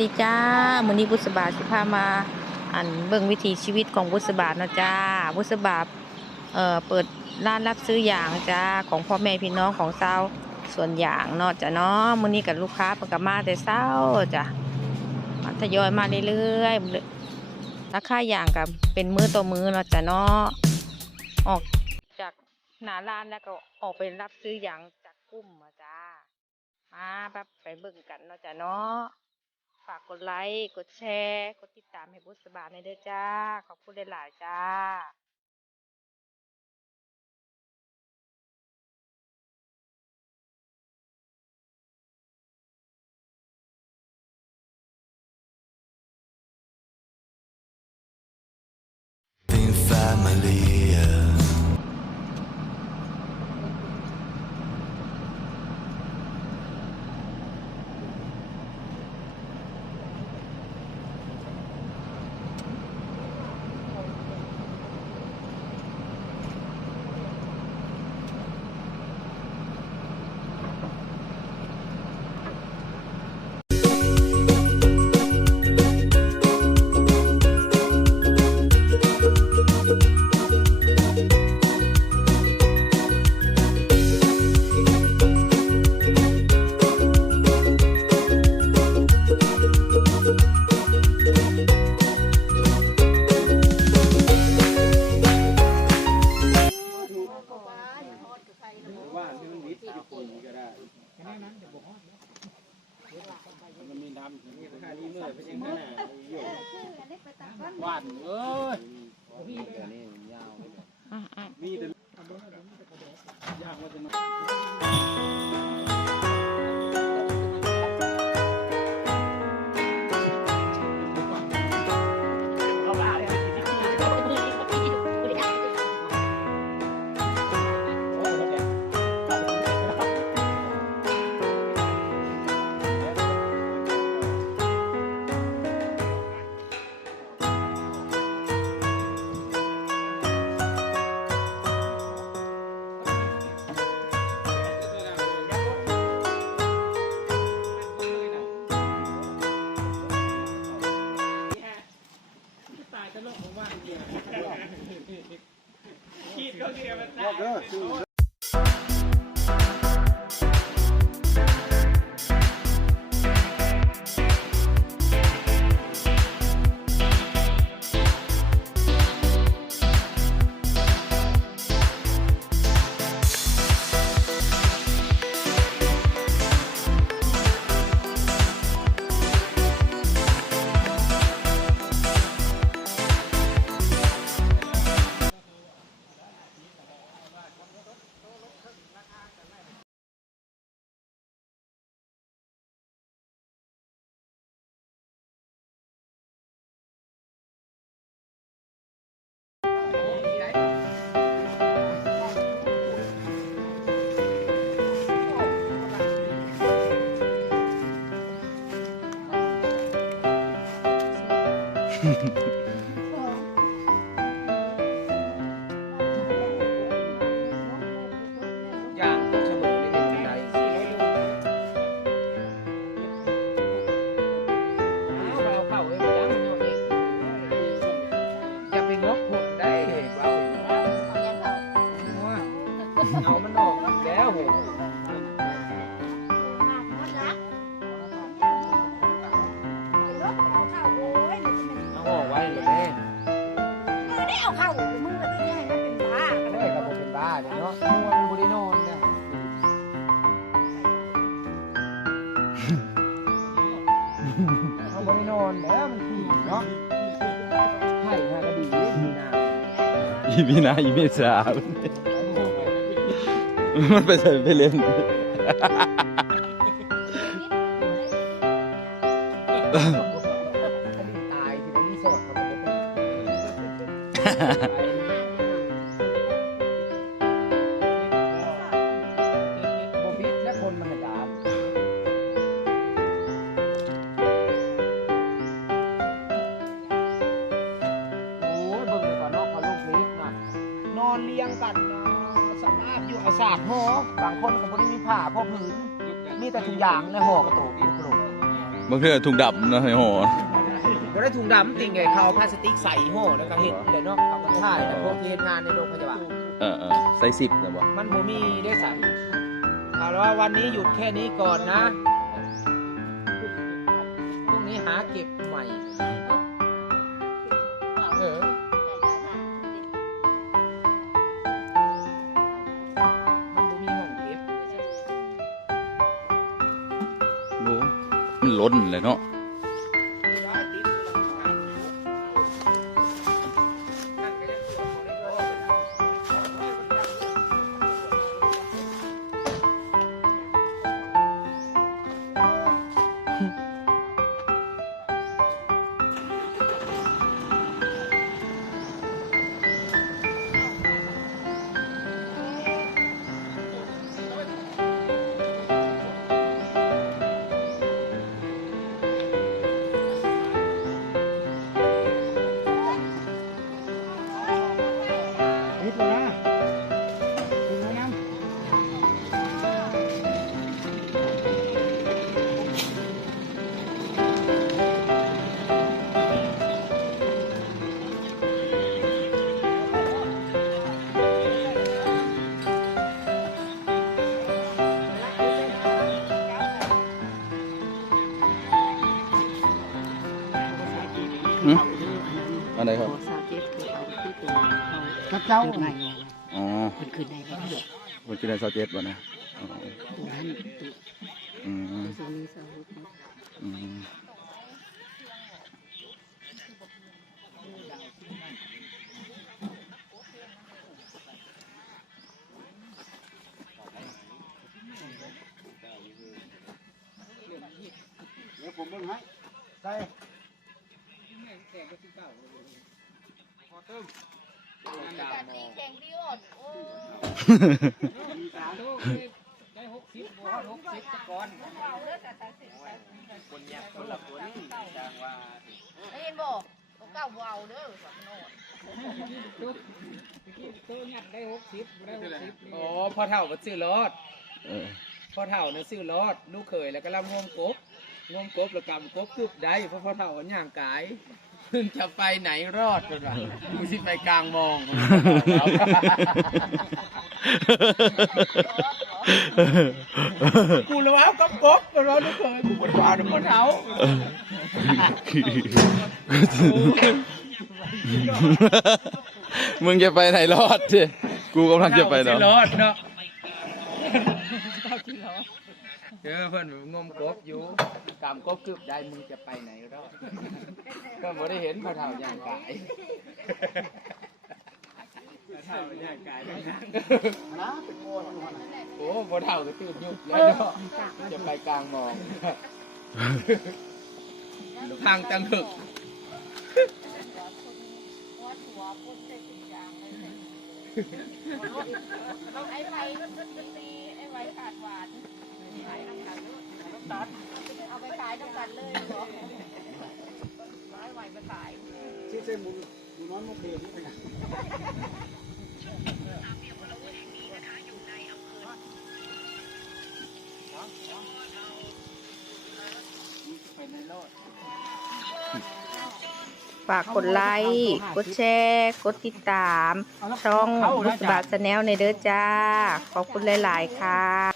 ดีจ้ามื้อนี้บุษบาสิพามาเบิ่งวิถีชีวิตของบุษบาเนาะจ้าบุษบาเปิดร้านรับซื้อยางจ้าของพ่อแม่พี่น้องของชาวสวนยางเนาะจ้ะเนาะมื้อนี้กับลูกค้าเพิ่นก็มาแต่เช้าจ้ะทยอยมาเรื่อยๆราคายางก็เป็นมื้อต่อมื้อเนาะจ้ะเนาะออกจากหน้าร้านแล้วก็ออกไปรับซื้อยางจากกลุ่มมาจ้ามาแบบไปเบิ่งกันเนาะจ้ะเนาะฝากกดไลค์กดแชร์กดติดตามให้บุษบาในเด้อจ้าขอบคุณหลายๆจ้าหวานเอ้ยมีแต่ยาวมีแต่ยากมาจะมาย่างเสมอในใจเอาเข้าเองย่างมันอยู่เองอย่าไปงกผลได้เบาเอามันออกแล้วเหรอเอาออกไว้เลยแม่ได้เอาเข้ามือที่ให้มันเป็นบ้าได้กับผมเป็นบ้าเนี่ยเนาะมันบริโนอนเนี่ยเอาบริโนอนแล้วมันขี่เนาะให้ฮะก็ดีมีนา อีเมษามันไปใส่ไปเล่น ตายที่รีสอร์ทเขาบอกโบบิดและคนมันหยาบโอ้ยเบิ่งเลยก่อนนอกเขาลูกลิฟต์นะนอนเรียงกันนะสภาพอยู่อาสาทหอบางคนก็ไม่ได้มีผ้าพอผืนมีแต่ทุกอย่างในห่อกระโตกอีกกระโดด บางเทื่อถุงดำนะไอ้โห บ่ได้ถุงดำติ่งไงเขาเอาพลาสติกใส่ห่อแล้วก็เห็ดเลยเนาะเขาก็ถ่ายแล้วพวกที่เฮ็ดงานในโรงพยาบาล ใส่10นะบ่ มันบ่มีได้ใส่เอาแล้วว่าวันนี้หยุดแค่นี้ก่อนนะพรุ่งนี้หาเก็บใหม่เออมันบ่มีห้องเก็บ โอ้มันล้นเลยเนาะ นิดแล้วนะถึงแล้วนะ อันไหนครับ สาวเจ็ดคือเอาที่ตัวเขา กับเจ้า เกิดใหม่ อ๋อ มันขึ้นได้แล้ว มันกินได้ซอสเจ็ดบ่นะอ๋อ ตัวนั้นตัว อืม ตรงนี้สาวลูก อืม เดี๋ยวผมเบิ่งให้ใส่ ได้60บ่60ก่อนคนเนี่ยคนละคนจังว่า ได้ยินบ่ตัวเก่าบ่เอาเด้อสักโนด โอ้พ่อเฒ่าบ่ซื้อรถ เออ พ่อเฒ่าน่ะซื้อรถลูกเขยแล้วก็ลำงมกบงมกบแล้วกำกบกึบได้เพราะพ่อเฒ่าก็ย่างกายเพิ่งจะไปไหนรอดกันวะกูสิไปกลางมองกูระวังกับกบกันแล้วลูกเขยกูบ่ว่าพ่อเฒ่า มึงจะไปไหนรอดสิกูกำลังจะไป เฒ่า เนาะ สิรอดเนาะเพื่อนงมกบอยู่กำกบกึบได้มึงจะไปไหนรอดก็บ่ได้เห็นพ่อเฒ่าย่างกายโอ้พ่อเฒ่าก็ตื่นยุบแล้วเนาะจะไปกลางมองทางจังหึก ไอ้ไว้ตีไอ้ไว้ขาดหวานขายน้ำกันเอาไปขายน้ำกันเลยเหรอไอ้ไว้ไปขาย ชื่อเส้นหมูน้อยมุกเดียวนี่เป็นไง ฝากกดไลค์ กดแชร์ กดติดตาม ช่องบุษบาชาแนลในเด้อจ้า ขอบคุณหลาย ๆ ค่ะ